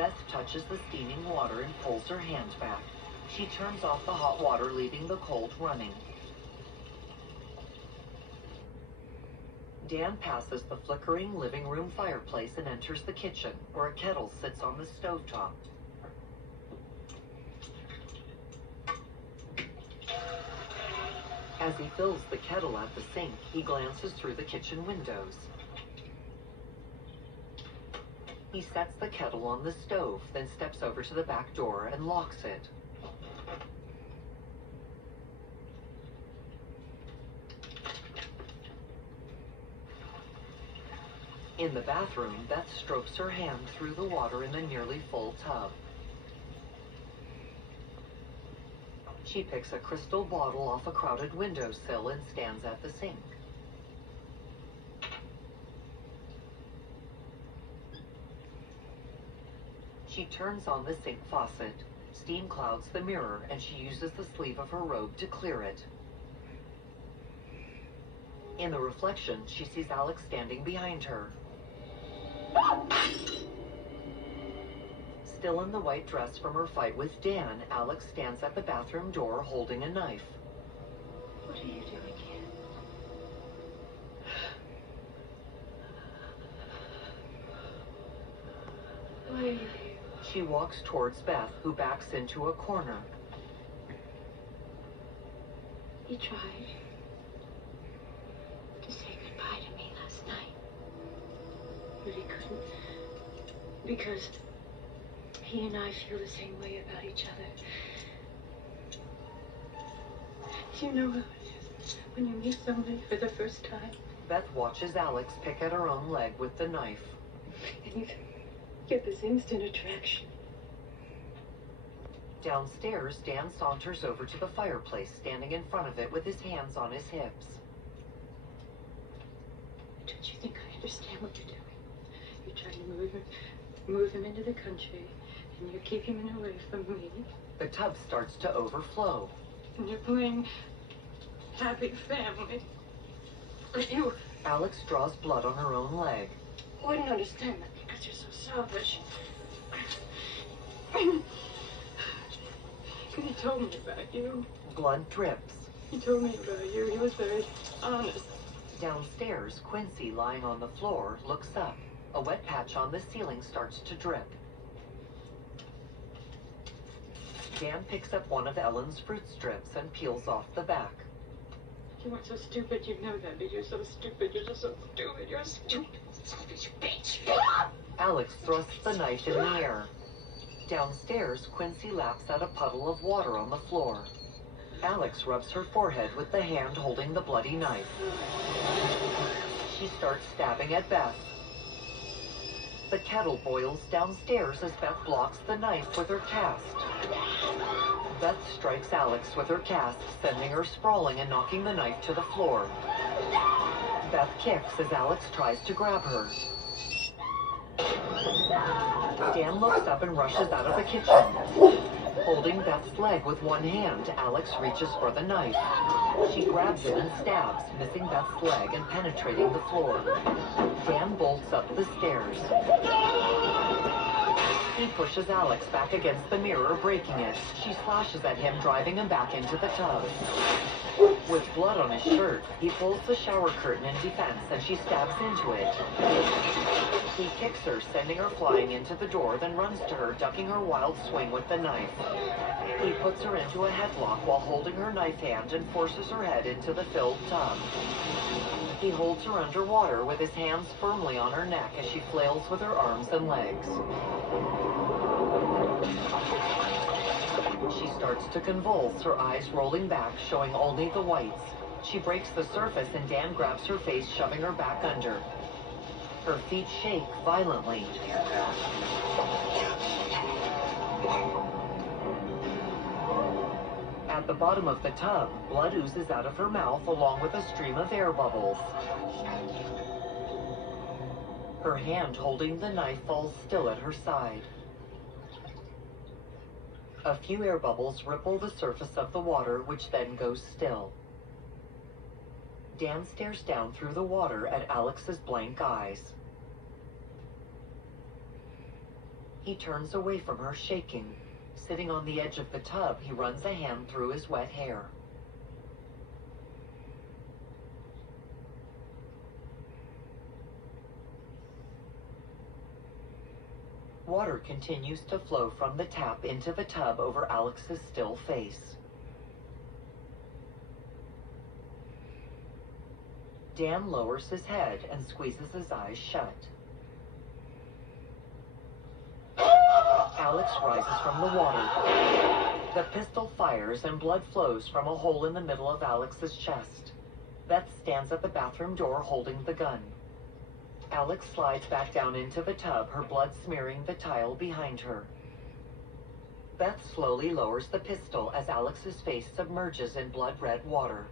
Beth touches the steaming water and pulls her hand back. She turns off the hot water, leaving the cold running. Dan passes the flickering living room fireplace and enters the kitchen, where a kettle sits on the stovetop. As he fills the kettle at the sink, he glances through the kitchen windows. He sets the kettle on the stove, then steps over to the back door and locks it. In the bathroom, Beth strokes her hand through the water in the nearly full tub. She picks a crystal bottle off a crowded windowsill and stands at the sink. She turns on the sink faucet. Steam clouds the mirror, and she uses the sleeve of her robe to clear it. In the reflection, she sees Alex standing behind her. Still in the white dress from her fight with Dan, Alex stands at the bathroom door holding a knife. What are you doing here? Why are you here? She walks towards Beth, who backs into a corner. He tried to say goodbye to me last night, but he couldn't, because he and I feel the same way about each other. You know how it is when you meet somebody for the first time. Beth watches Alex pick at her own leg with the knife. And you get this instant attraction. Downstairs, Dan saunters over to the fireplace, standing in front of it with his hands on his hips. Don't you think I understand what you're doing? You're trying to move him into the country, and you're keeping him away from me. The tub starts to overflow. And you're playing happy family. But you Alex draws blood on her own leg. wouldn't understand that because you're so selfish. He told me about you. Blood drips. He told me about you. He was very honest. Downstairs, Quincy, lying on the floor, looks up. A wet patch on the ceiling starts to drip. Dan picks up one of Ellen's fruit strips and peels off the back. You weren't so stupid, you know that, but you're so stupid. You're just so stupid. You're a stupid, selfish bitch. Alex thrusts the knife in the air. Downstairs, Quincy laps at a puddle of water on the floor. Alex rubs her forehead with the hand holding the bloody knife. She starts stabbing at Beth. The kettle boils downstairs as Beth blocks the knife with her cast. Beth strikes Alex with her cast, sending her sprawling and knocking the knife to the floor. Beth kicks as Alex tries to grab her. Dan looks up and rushes out of the kitchen. Holding Beth's leg with one hand, Alex reaches for the knife. She grabs it and stabs, missing Beth's leg and penetrating the floor. Dan bolts up the stairs. He pushes Alex back against the mirror, breaking it. She slashes at him, driving him back into the tub. With blood on his shirt, he pulls the shower curtain in defense, and she stabs into it. He kicks her, sending her flying into the door, then runs to her, ducking her wild swing with the knife. He puts her into a headlock while holding her knife hand and forces her head into the filled tub. He holds her underwater with his hands firmly on her neck as she flails with her arms and legs. She starts to convulse, her eyes rolling back, showing only the whites. She breaks the surface and Dan grabs her face, shoving her back under. Her feet shake violently. At the bottom of the tub, blood oozes out of her mouth along with a stream of air bubbles. Her hand holding the knife falls still at her side. A few air bubbles ripple the surface of the water, which then goes still. Dan stares down through the water at Alex's blank eyes. He turns away from her, shaking. Sitting on the edge of the tub, he runs a hand through his wet hair. Water continues to flow from the tap into the tub over Alex's still face. Dan lowers his head and squeezes his eyes shut. Alex rises from the water. The pistol fires and blood flows from a hole in the middle of Alex's chest. Beth stands at the bathroom door holding the gun. Alex slides back down into the tub, her blood smearing the tile behind her. Beth slowly lowers the pistol as Alex's face submerges in blood-red water.